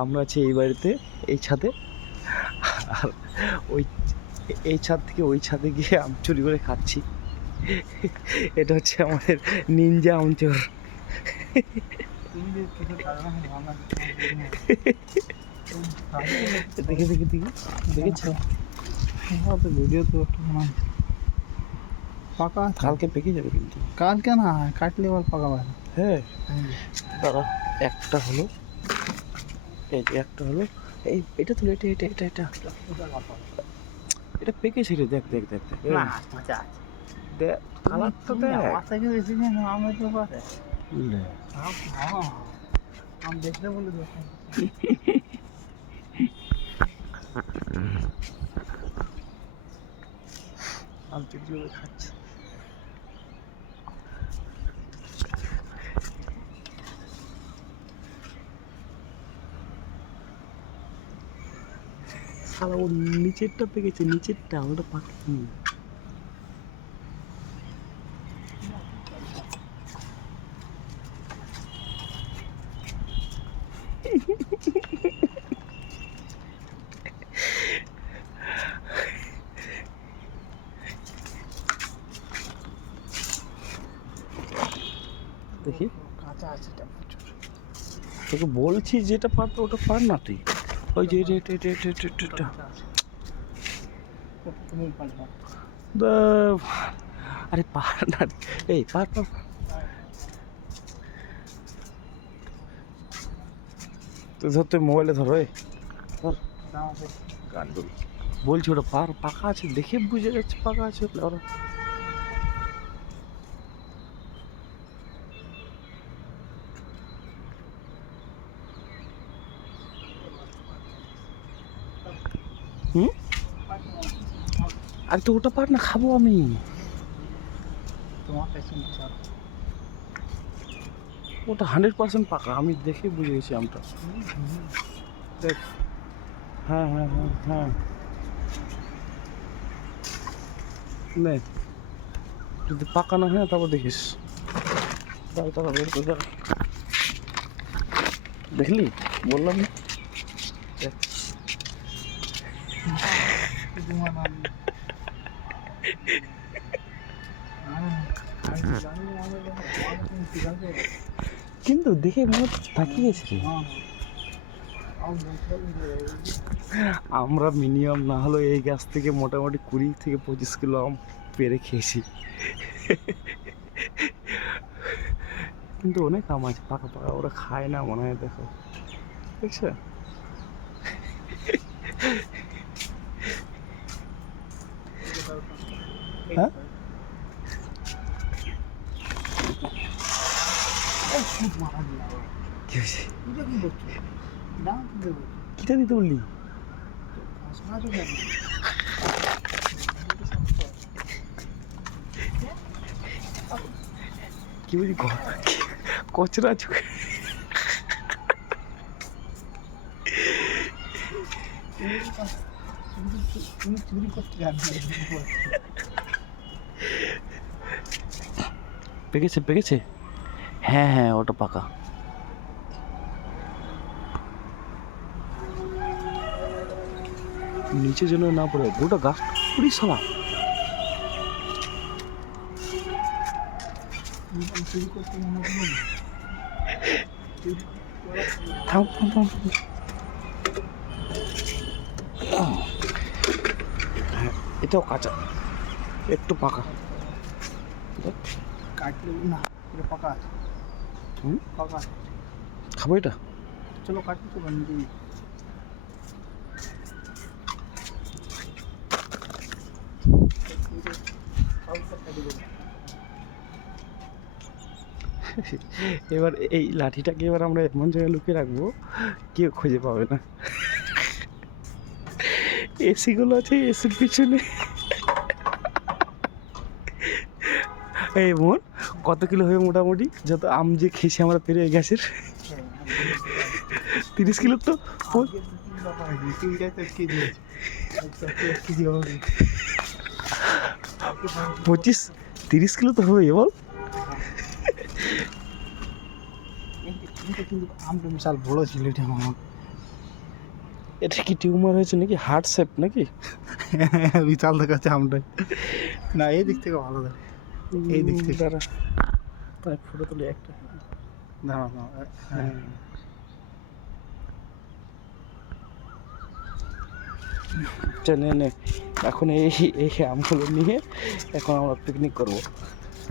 আমরা আছি এই বাড়িতে, এই ছাদে, আর ওই এই ছাদ থেকে ওই ছাদে গিয়ে আম চুরি করে খাচ্ছি। এটা হচ্ছে আমাদের নিনজা আমচোর। দেখে দেখে দেখি দেখেছো ভিডিও তো পাকা কালকে পেকে যাবে কিন্তু। কালকে না কাটলে আবার পাকা পায় না। হ্যাঁ দাঁড়া, একটা হলো, এই যে একটা হলো, এই এটা তো এটা এটা এটা এটা এটা পেকেছে রে, দেখ দেখ দেখ দেখ দেখ কালারটা দেখ। আম দেখলে বলে আম চুরি করে খাচ্ছি। শালা ওর নিচেরটা পেকেছে, নিচেরটা, ওটা পাকেনি। দেখি কাঁচা আছে এটা প্রচুর। তোকে বলছি যেটা পারতো ওটা পার না তুই। ওই যে এটা এটা এটা এটা এটা এটা তুমি পারবা আরে পার না, এই পার পার। তুই ধর, তুই মোবাইলে ধরো, এই ধর গান্ডুল। বলছি ওটা পার পাকা আছে, দেখে বুঝে যাচ্ছে পাকা আছে ওরা। হুম, আর তো ওটা পার না, খাবো আমি। তোমার কাছে ওটা 100% পাকা, আমি দেখে বুঝে গেছি আমটা। দেখ, হ্যাঁ হ্যাঁ হ্যাঁ হ্যাঁ, নে যদি পাকা না হয় তারপর দেখিস। দাঁড়া বের করে দাঁড়া, দেখলি বললাম না। দেখ কিন্তু দেখে মনে তাকিয়ে গেছে। আমরা মিনিমাম না হলো এই গাছ থেকে মোটামুটি 20 থেকে 25 কিলো আম পেরে খেয়েছি। কিন্তু অনেক আম আছে পাকা পাকা, ওরা খায় না মনে হয়, দেখো দেখছো। হ্যাঁ কি হয়েছে, কিটা দিতে বললি? কি বলছি, কচরা চোখে। তুমি চুরি করতে জানবে। পেকেছে পেকেছে, হ্যাঁ হ্যাঁ ওটা পাকা। নিচে যেন না পড়ে, গোটা গাছ পুরি সালা। চুরি করতে মনে করো থাম থাম থাম। হ্যাঁ এটাও কাঁচা, একটু পাকা। কাটলে না এটা পাকা আছে। হুম, পাকা আছে। খাবো এটা? চলো কাটতে তো নিজে। এবার এই লাঠিটাকে এবার আমরা এমন জায়গায় লুকিয়ে রাখবো কেউ খুঁজে পাবে না। এসিগুলো আছে, এসির পিছনে। এই মন কত কিলো হবে মোটামুটি, যত আম যে খেয়েছি আমরা পেরে গ্যাসের? 30 কিলো তো। 25-30 কিলো তো হবে বল। কিন্তু আমটা বিশাল বড় ছিল এটা আমার। এটা কি টিউমার হয়েছে নাকি, হার্ট শেপ নাকি? বিশাল দেখাচ্ছে আমটাই। না এই দিক থেকে ভালো দেখ, এই দিক থেকে। দাঁড়া, তাই ফটো তুলি একটা। দাঁড়া দাঁড়া, হ্যাঁ নে নে, এখন এই এই আমগুলো নিয়ে এখন আমরা পিকনিক করবো।